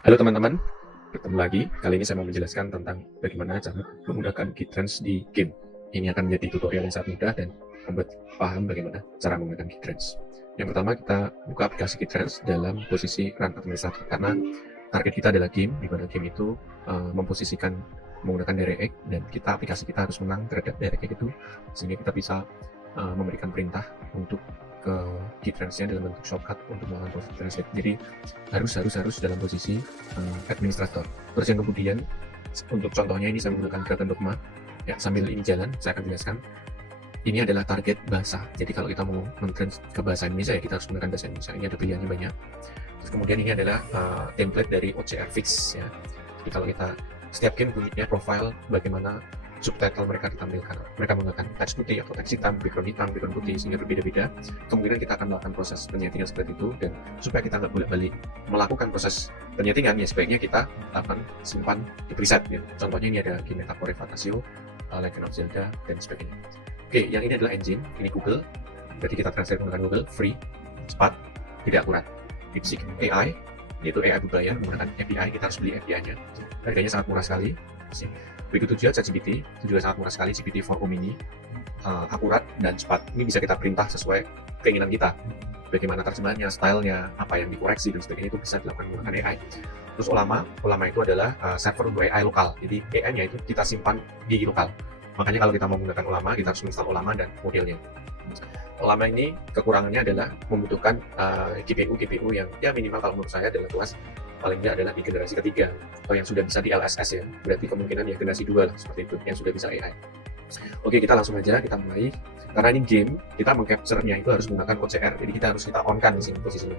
Halo teman-teman, bertemu lagi. Kali ini saya mau menjelaskan tentang bagaimana cara menggunakan GitTrans di game. Ini akan menjadi tutorial yang sangat mudah dan membuat paham bagaimana cara menggunakan GitTrans. Yang pertama, kita buka aplikasi GitTrans dalam posisi Run Administrator, karena target kita adalah game, di mana game itu memposisikan menggunakan direct dan aplikasi kita harus menang terhadap direct itu, sehingga kita bisa memberikan perintah untuk ke GitTrans-nya dalam bentuk shortcut untuk melakukan proses translate. Jadi harus dalam posisi administrator. Terus yang kemudian untuk contohnya ini saya menggunakan Gerakan Dogma. Ya, sambil ini jalan saya akan jelaskan. Ini adalah target bahasa. Jadi kalau kita mau men-trans ke bahasa Indonesia ya kita harus menggunakan bahasa Indonesia. Ini ada pilihannya banyak. Terus kemudian ini adalah template dari OCR fix ya. Jadi kalau kita setiap game punya profile bagaimana subtitle mereka ditampilkan. Mereka menggunakan teks putih atau teks hitam, background putih, sehingga berbeda-beda. Kemungkinan kita akan melakukan proses penyetingan seperti itu, dan supaya kita nggak bolak-balik melakukan proses penyetingan, ya sebaiknya kita akan simpan di preset. Ya. Contohnya ini ada game Metaphor Fantasio, Legend of Zelda, dan sebagainya. Oke, yang ini adalah engine, ini Google. Berarti kita translate menggunakan Google, free, cepat, tidak akurat. DeepSeek AI, yaitu AI berbayar menggunakan API, kita harus beli API-nya. Harganya sangat murah sekali. Begitu juga ChatGPT, itu juga sangat murah sekali, GPT-4o mini, akurat dan cepat. Ini bisa kita perintah sesuai keinginan kita. Bagaimana terjemahannya, stylenya, apa yang dikoreksi, dan sebagainya itu bisa dilakukan menggunakan AI. Terus Ollama itu adalah server untuk AI lokal. Jadi AI-nya itu kita simpan di lokal. Makanya kalau kita mau menggunakan Ollama, kita harus install Ollama dan modelnya. Ollama ini kekurangannya adalah membutuhkan GPU yang ya minimal kalau menurut saya adalah kelas paling tidak adalah di generasi ketiga atau yang sudah bisa di LSS ya, berarti kemungkinan ya generasi 2 lah seperti itu yang sudah bisa AI. Oke, kita langsung aja kita mulai. Karena ini game, kita mengcapture-nya itu harus menggunakan OCR, jadi kita harus kita on kan di sini posisinya.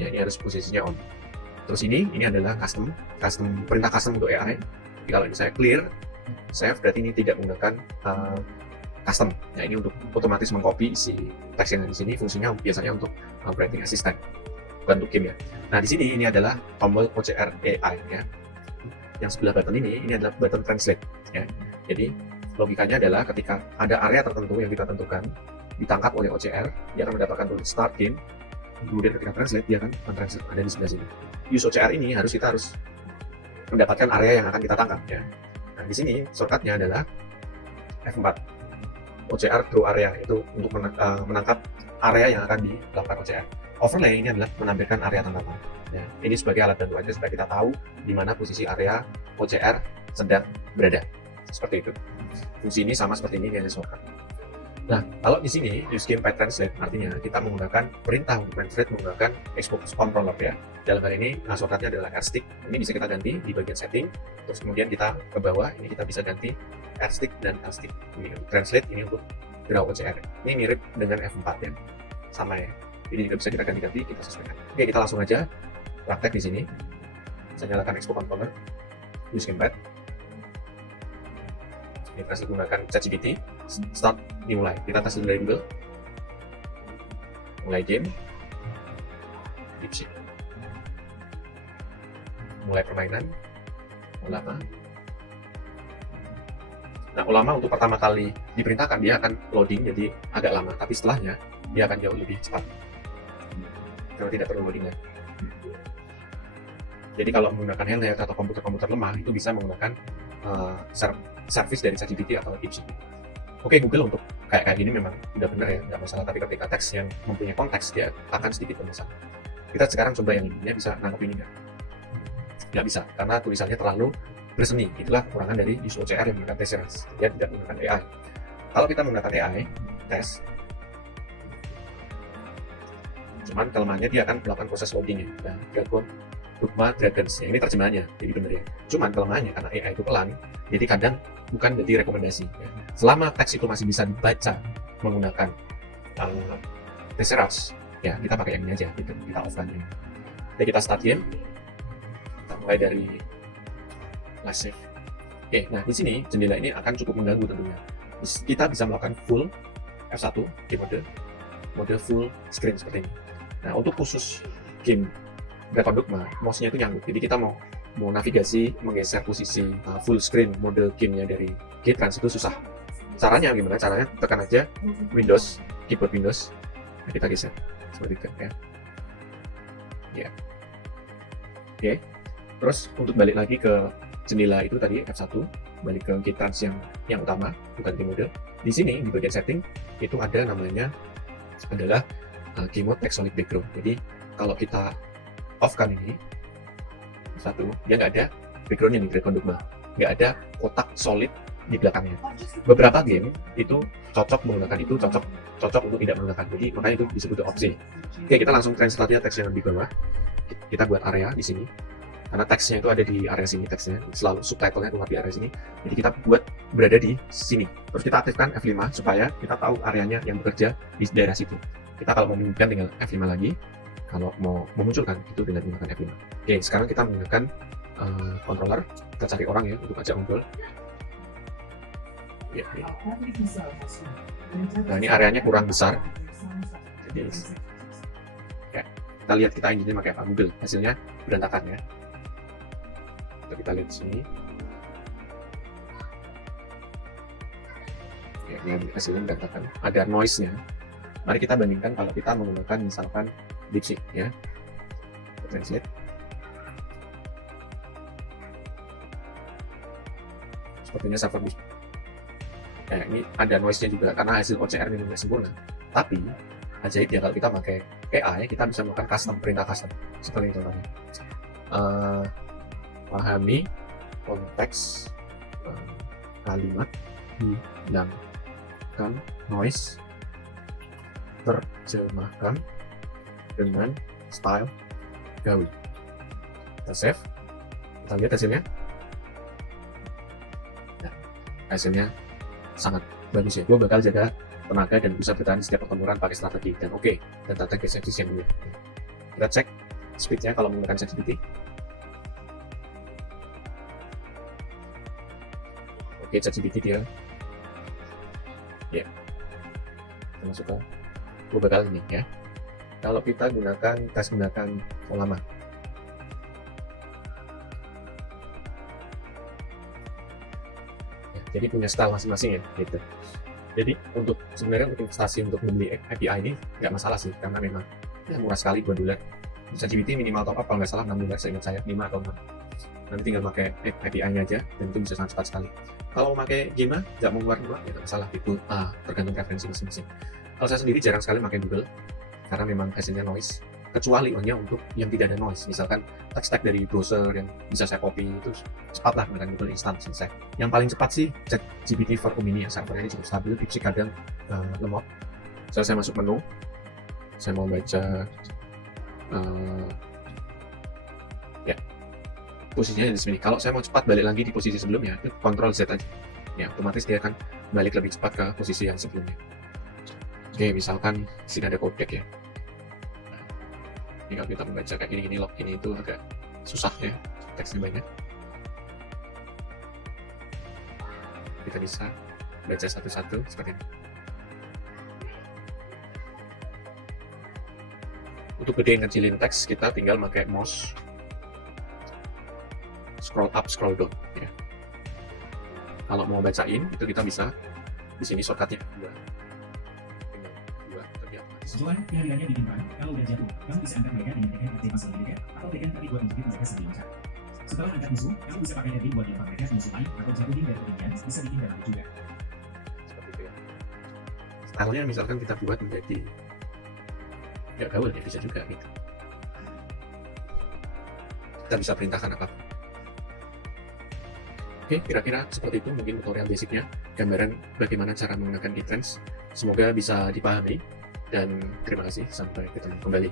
Ya, ini harus posisinya on. Terus ini adalah custom perintah custom untuk AI. Jadi kalau ini saya clear save, berarti ini tidak menggunakan custom. Nah, ini untuk otomatis mengcopy si teks yang di sini, fungsinya biasanya untuk writing assistant, bukan untuk game ya. Nah, di sini ini adalah tombol OCR AI ya. Yang sebelah button ini adalah button translate ya. Jadi logikanya adalah ketika ada area tertentu yang kita tentukan ditangkap oleh OCR, dia akan mendapatkan tulis start game. Kemudian ketika translate dia akan mentranslate, ada di sebelah sini. Use OCR ini kita harus mendapatkan area yang akan kita tangkap ya. Nah, di sini shortcutnya adalah F4. OCR through area itu untuk menangkap area yang akan dilakukan OCR. Overlay ini adalah menampilkan area tangkapan. Ya, ini sebagai alat bantu aja supaya kita tahu di mana posisi area OCR sedang berada. Seperti itu. Fungsi ini sama seperti ini hanya shortcut. Nah, kalau di sini use game by translate artinya kita menggunakan perintah untuk translate menggunakan Xbox controller ya. Dalam hal ini shortcutnya adalah R-stick. Ini bisa kita ganti di bagian setting. Terus kemudian kita ke bawah ini kita bisa ganti R-stick dan L-stick. Ini translate, ini untuk draw OCR. Ini mirip dengan F4 ya. Sama ya. Ini juga bisa kita ganti-ganti, kita sesuaikan. Oke, kita langsung aja praktek di sini. Saya nyalakan Xbox controller, use gamepad. Ini kasih gunakan ChatGPT, start, dimulai. Kita tes dari Google. Mulai game. DeepSeek. Mulai permainan. Ollama. Nah, Ollama untuk pertama kali diperintahkan dia akan loading jadi agak lama, tapi setelahnya dia akan jauh lebih cepat. Karena tidak perlu loading lagi. Jadi kalau menggunakan handheld atau komputer lemah itu bisa menggunakan service dari ChatGPT atau DeepSeek. Oke, Google untuk kayak gini memang udah bener ya, nggak masalah. Tapi ketika teks yang mempunyai konteks dia akan sedikit bermasalah. Kita sekarang coba yang ini, dia bisa nangkep ini nggak? Nggak bisa, karena tulisannya terlalu berseni. Itulah kekurangan dari use OCR yang menggunakan Tesseract. Dia tidak menggunakan AI. Kalau kita menggunakan AI, tes, cuman kelemahannya dia akan melakukan proses loadingnya. Nah, Gerakan Dogma Dragons, ya, ini terjemahannya, jadi bener ya. Cuman kelemahannya karena AI itu pelan, jadi kadang bukan jadi rekomendasi. Ya. Selama teks itu masih bisa dibaca menggunakan Tesseract, ya kita pakai yang ini aja, gitu. Kita off-kan ini. Jadi kita start game, kita mulai dari last save. Oke, nah di sini jendela ini akan cukup mengganggu tentunya. Kita bisa melakukan full F1 game mode full screen seperti ini. Nah, untuk khusus game Gerakan Dogma, mouse-nya itu nyangkut. Jadi kita mau navigasi, menggeser posisi full screen mode gamenya dari GitTrans itu susah. Caranya gimana? Caranya tekan aja Windows, keyboard Windows, nah, kita geser seperti itu ya. Ya. Oke. Terus untuk balik lagi ke jendela itu tadi F1, balik ke KeyTrans yang utama, bukan game mode. Di sini di bagian setting itu ada namanya adalah game mode text solid background. Jadi kalau kita off kan ini satu, dia nggak ada backgroundnya nih, background dogma, nggak ada kotak solid di belakangnya. Beberapa game itu cocok menggunakan itu, cocok untuk tidak menggunakan. Jadi makanya itu disebut opsi. Oke, kita langsung translate aja teks yang di bawah. Kita buat area di sini. Karena teksnya itu ada di area sini, teksnya selalu subtitlenya keluar di area sini. Jadi kita buat berada di sini. Terus kita aktifkan F5 supaya kita tahu areanya yang bekerja di daerah situ. Kita kalau mau memindahkan tinggal F5 lagi. Kalau mau memunculkan itu dengan menggunakan F5. Oke, sekarang kita menggunakan controller. Kita cari orang ya untuk ajak ngobrol. Ya, ya. Nah, ini areanya kurang besar. Jadi ya, kita lihat kita inginnya pakai apa, Google. Hasilnya berantakan ya. Kita lihat di sini. Ya, ini hasilnya berantakan. Ada noise-nya. Mari kita bandingkan kalau kita menggunakan misalkan DeepSeek ya. Translate. Sepertinya server DeepSeek. Ini ada noise-nya juga karena hasil OCR ini tidak sempurna. Tapi ajaib ya kalau kita pakai AI, kita bisa melakukan custom, perintah custom. Seperti itu contohnya. Pahami konteks kalimat, hilangkan noise, terjemahkan dengan style gaul. Kita save, kita lihat hasilnya. Nah, hasilnya sangat bagus ya. Gue bakal jaga tenaga dan bisa bertahan di setiap pertempuran pakai strategi dan oke, dan strategi efisien dulu. Kita cek speednya kalau menggunakan ChatGPT. Oke, ChatGPT dia ya, kita masuk ke gue bakal ini ya. Kalau kita gunakan tes menggunakan lama, ya, jadi punya style masing-masing ya gitu. Jadi sebenarnya untuk investasi untuk membeli API ini nggak masalah sih, karena memang ya, murah sekali, $2. ChatGPT minimal top up kalau nggak salah $6, seingat saya 5 atau 6. Nanti tinggal pakai API-nya aja dan itu bisa sangat cepat sekali. Kalau mau pakai Gmail nggak mau keluar ya nggak masalah, itu tergantung preferensi masing-masing. Kalau saya sendiri jarang sekali pakai Google karena memang hasilnya noise, kecuali hanya untuk yang tidak ada noise, misalkan teks dari browser yang bisa saya copy, itu cepat lah dengan Google Instant selesai. Yang paling cepat sih ChatGPT 4o mini ya, servernya cukup stabil, DeepSeek kadang lemot. Saya masuk menu, saya mau baca ya, posisinya di sini. Kalau saya mau cepat balik lagi di posisi sebelumnya, itu Ctrl Z aja ya, otomatis dia akan balik lebih cepat ke posisi yang sebelumnya. Oke, misalkan di sini ada codec ya. Ini kalau kita membaca kayak gini log ini itu agak susah ya, teksnya banyak. Kita bisa baca satu-satu seperti ini. Untuk gedein kecilin teks, kita tinggal pakai mouse, scroll up, scroll down ya. Kalau mau bacain itu kita bisa di sini shortcutnya dua. Setelah kehadirannya ditimpan, kalau udah jatuh, kamu bisa angkat mereka dengan teknik aktivasi mereka atau berikan tadi buat menjepit mereka sambil mencari. Setelah angkat musuh, kamu bisa pakai tadi buat lempar mereka ke musuh lain atau jatuhin dari ketinggian, bisa dihindari juga. Seperti itu ya. Stylenya misalkan kita buat menjadi ya gaul ya, bisa juga gitu. Kita bisa perintahkan apapun. Oke, kira-kira seperti itu mungkin tutorial basicnya, gambaran bagaimana cara menggunakan KeyTrans. Semoga bisa dipahami. Dan terima kasih, sampai ketemu kembali.